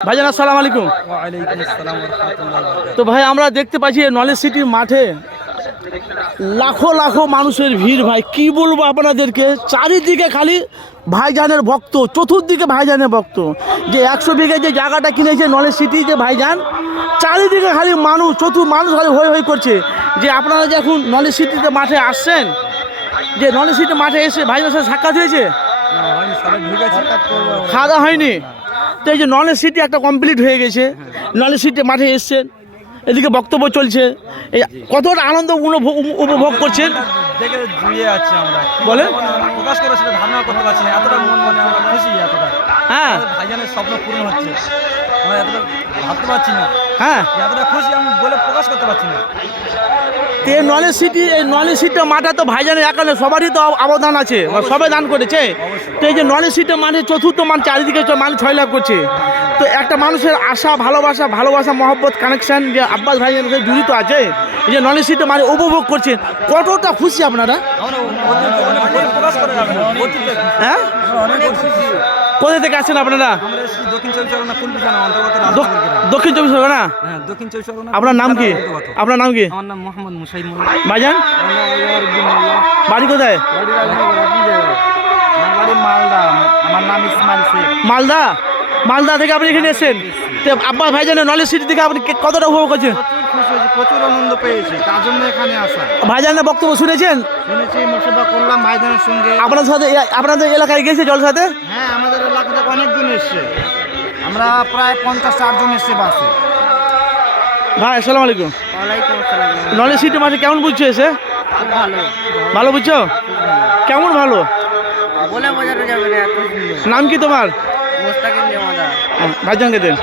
ভাইজান আসসালামু আলাইকুম। ওয়ালাইকুম আসসালাম ওয়া রাহমাতুল্লাহি ওয়া বারাকাতুহু। তো ভাই আমরা দেখতে পাচ্ছি নলেজ সিটির মাঠে লাখো লাখো মানুষের ভিড়। ভাই কি বলবো আপনাদেরকে, চারিদিকে খালি ভাইজানের ভক্ত, চতুর্দিকে ভাইজানের ভক্ত। যে 100 বিঘে যে জায়গাটা কিনেছে নলেজ সিটি যে ভাইজান, চারিদিকে খালি মানুষ, মানুষ খালি হই হই করছে। যে আপনারা যে এখন নলেজ সিটিতে মাঠে আসছেন, যে নলেজ সিটির মাঠে এসে ভাইজানের সাথে সাক্ষাৎ হয়েছে, খাওয়া দাওয়া হয়নি। তো এই যে নলেজ সিটি একটা কমপ্লিট হয়ে গেছে, নলেজ সিটি মাঠে এসছেন, এদিকে বক্তব্য চলছে, এই কতটা আনন্দ উপভোগ করছেন দেখে জুড়িয়ে যাচ্ছে আমরা। বলেন, প্রকাশ করে সেটা ধারণা করতে পারছি না, এতটা মন মনে আমরা খুশি, এতটা হ্যাঁ ভাইজানের স্বপ্ন পূরণ হচ্ছে, আমরা এতটা ভাবতে পারছি না, হ্যাঁ। এতটা খুশি আমি বলে প্রকাশ করতে পারছি না। তো এই নলেজ সিটি মাঠে তো ভাইজানের একানে সবারই তো অবদান আছে, সবাই দান করেছে। তো এই যে নলেজ সিটি মাঠে চতুর্থ মান, চারিদিকে মানুষ 6 লাখ করছে। তো একটা মানুষের আশা, ভালোবাসা মহব্বত কানেকশন যে আব্বাস ভাইজানের সাথে জড়িত আছে, এই যে নলেজ সিটি মাঠে উপভোগ করছেন, কতটা খুশি আপনারা? আমরা বলে প্রকাশ করে যাবে না, অতীতে হ্যাঁ, অনেক খুশি। কোথা থেকে আসছেন আপনারা? আমরা এসেছি দক্ষিণ চব্বিশ পরগনা কুলপি থানা অন্তর্গত রাজনগর গ্রাম। দক্ষিণ 24 পরগনা। হ্যাঁ, দক্ষিণ চব্বিশ পরগনা। আপনার নাম কি? আপনার নাম কি? আমার নাম মোহাম্মদ মুসাইদ মোল্লা। ভাইজান বাড়ি কোথায়? আমার বাড়ি মালদা, আমার নাম ইসমাইল শেখ। মালদা থেকে আপনি এখানে এসেছেন। তো আব্বাস ভাইজানের নলেজ সিটি থেকে আপনি কতটা উপভোগ করছেন? প্রচুর খুশি হয়েছি, প্রচুর আনন্দ পেয়েছি, তার জন্য এখানে আসা। ভাইজানের বক্তব্য শুনেছেন? শুনেছি, মুসেবা করলাম ভাইজানের সঙ্গে। আপনাদের এলাকায় গেছে জলসাতে? হ্যাঁ, আমাদের এলাকা থেকে অনেকজন এসছে, আমরা প্রায় 50-60 জন এসছে বাসে। ভাই আসসালামু আলাইকুম। ওয়ালাইকুম আসসালাম। নলেজ সিটি মাঠে কেমন বুঝছো এসে? খুব ভালো, ভালো বুঝছো? কেমন ভালো? বলে বোঝানো যাবে না, এত সুন্দর। নাম কি তোমার? মোস্তাকিম জমাদার। ভাইজানকে দেন।